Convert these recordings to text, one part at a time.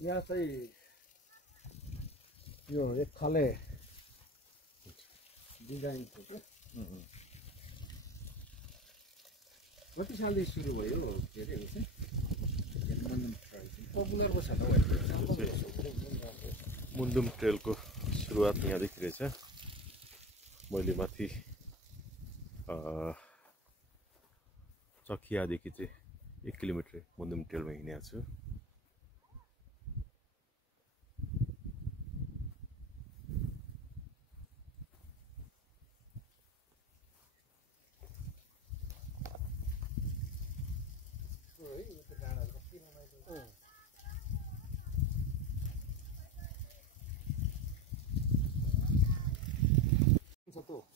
यहाँ चाहिँ यो एक खाले डिजाइन थियो क्या। कति सालदेखि सुरु भयो के अरे चाहिँ पपुलर पो छ त मुन्डुम ट्रेलको सुरुवात यहाँदेखि रहेछ। मैले माथि चकियादेखि चाहिँ 1 किलोमिटर मुन्डुम ट्रेलमा हिँडेको छु।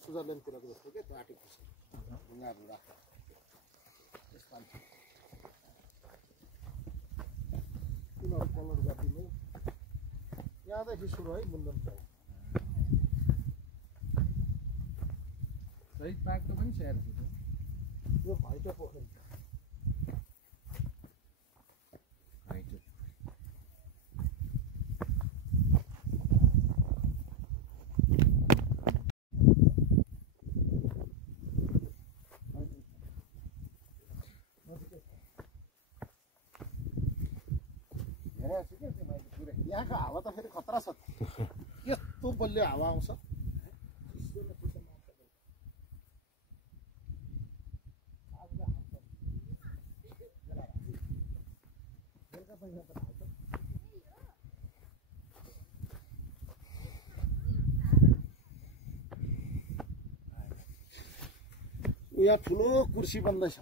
स्विजरल्यान्डतिरको जस्तो क्या त्यो आर्टिफिसियल ढुङ्गाहरू राखेर त्यसपालि तिनीहरू कलर गरिदिनु। यहाँदेखि सुरु है मुन्डुम ट्रेल। शहीद पार्कको पनि स्याहार छ यो घाइते पोखरी यहाँको हावा त फेरि खतरा छ। यस्तो बलियो हावा आउँछ। यहाँ ठुलो कुर्सी बन्दैछ।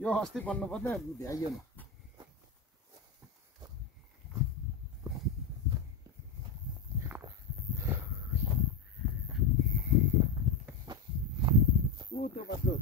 यो अस्ति बन्नुपर्ने भ्याइएन। त्यो कस्तो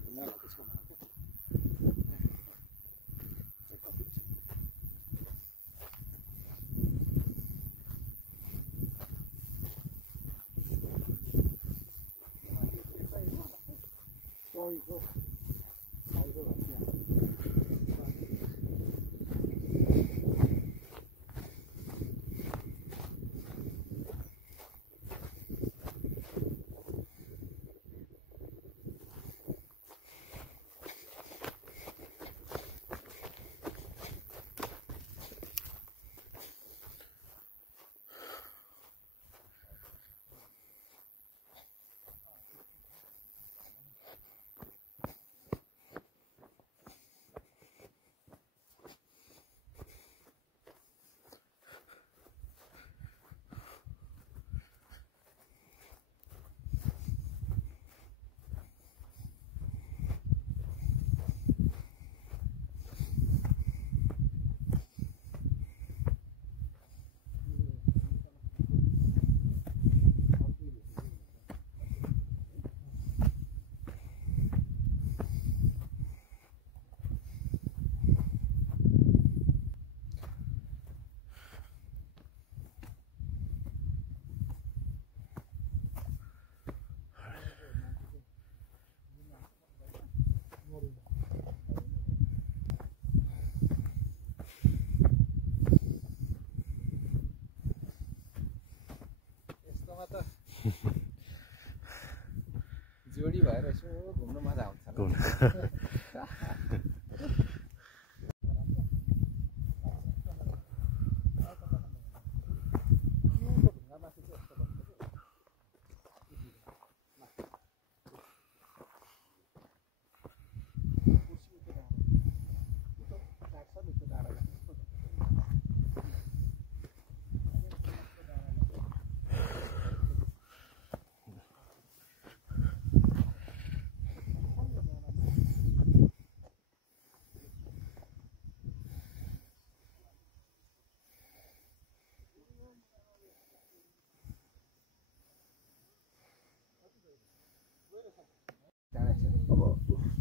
जोडी भएर यसो घुम्न मजा आउँछ।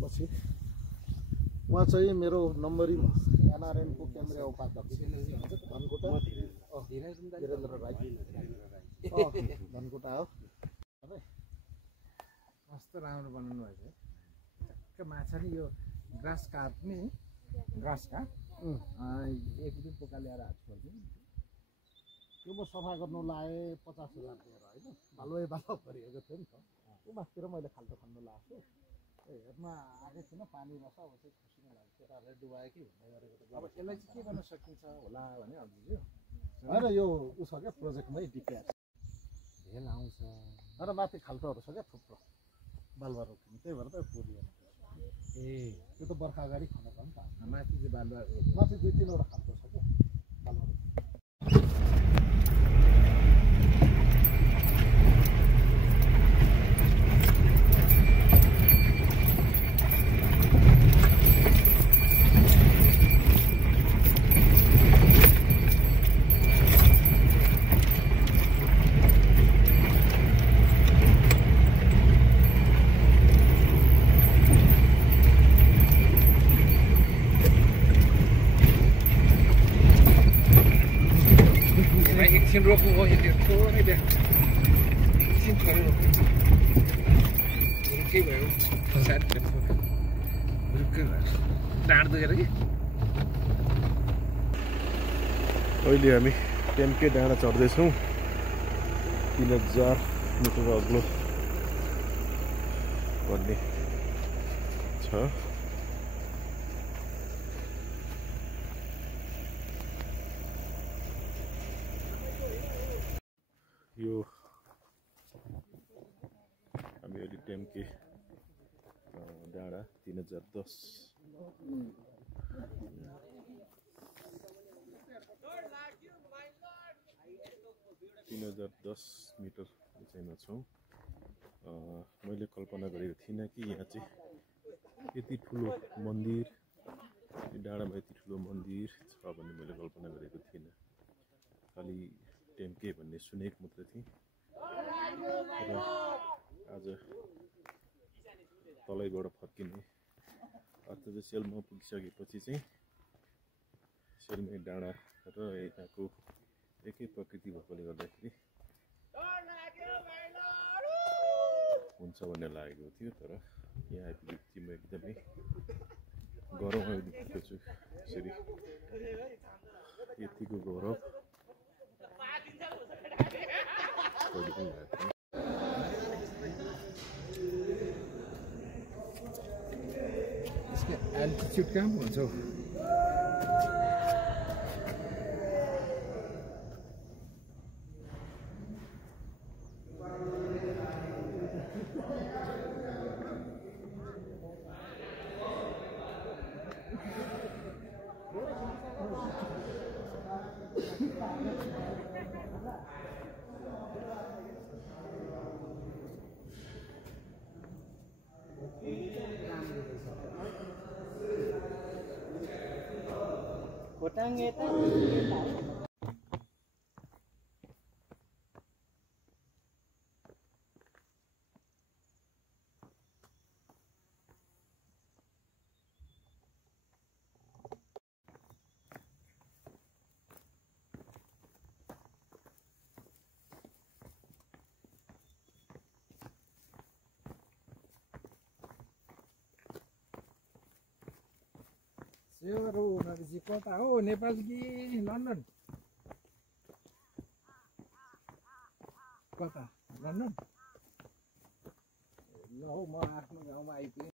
पछि उहाँ चाहिँ मेरो नम्बरी एनआरएनको केन्द्रीय उपाध्यक्ष धनकुटा वीरेन्द्र राई धनकुटा हो। कस्तो राम्रो बनाउनु भएको है। ठ्याक्क माछा नि यो ग्रास कार्प नि ग्रास कार्प एक दिन पोका ल्याएर हात खोल्थ्यो। त्यो म सफा गर्नु लाएँ 50,000 दिएर होइन बालो गरिएको थियो नि त ऊ माथितिर मैले खाल्टो खन्नु लाग्छु हेर्न आएको थिएन पानी रहेछ अब चाहिँ खुसी नै लाग्छ केटाहरूले डुबायो कि भन्दै गरेको त अब यसलाई चाहिँ के गर्न सकिन्छ होला भने अझै होइन यो ऊ छ क्या प्रोजेक्टमै डिपिआर भेल आउँछ र माथि खाल्टोहरू छ क्या थुप्रो बालुवा रोप्नु त्यही भएर त पुरियो ए त्यो त बर्खा अगाडि खनेको नि त माथि चाहिँ बालुवा माथि 2-3 वटा खाल्टो छ क्या बालुवा रोप्नु एकछिन रोक्नु हो यो थोरै त्यहाँ एकछिन थोरै रोक्नु हुर्कै भयो साथी हुर्कै भयो डाँड दुखेर कि अहिले हामी टेम्के डाँडा चढ्दैछौँ 3000 मिटर अग्लो भन्ने छ यो हामी अहिले टेम्के डाँडा 3010 मिटर उचाइमा छौँ मैले कल्पना गरेको थिइनँ कि यहाँ चाहिँ यति ठुलो मन्दिर यो डाँडामा यति ठुलो मन्दिर छ भन्ने मैले कल्पना गरेको थिइनँ खालि टेम्के भन्ने सुनेको मात्रै थिएँ र आज तलैबाट फर्किने अर्थात् चाहिँ सेलमा पुगिसकेपछि चाहिँ सेलमै डाँडा र यताको एकै प्रकृति भएकोले गर्दाखेरि हुन्छ भन्ने लागेको थियो तर यहाँ आइपुगेपछि म एकदमै गौरव आइपुगेको छु यसरी यतिको गौरव यसको एल्टिट्युड कहाँ हुन्छ हौ सेवारो नजिक कता हो नेपाल कि लन्डन कता लन्डन ल हौ म आफ्नो गाउँमा आइपुगेँ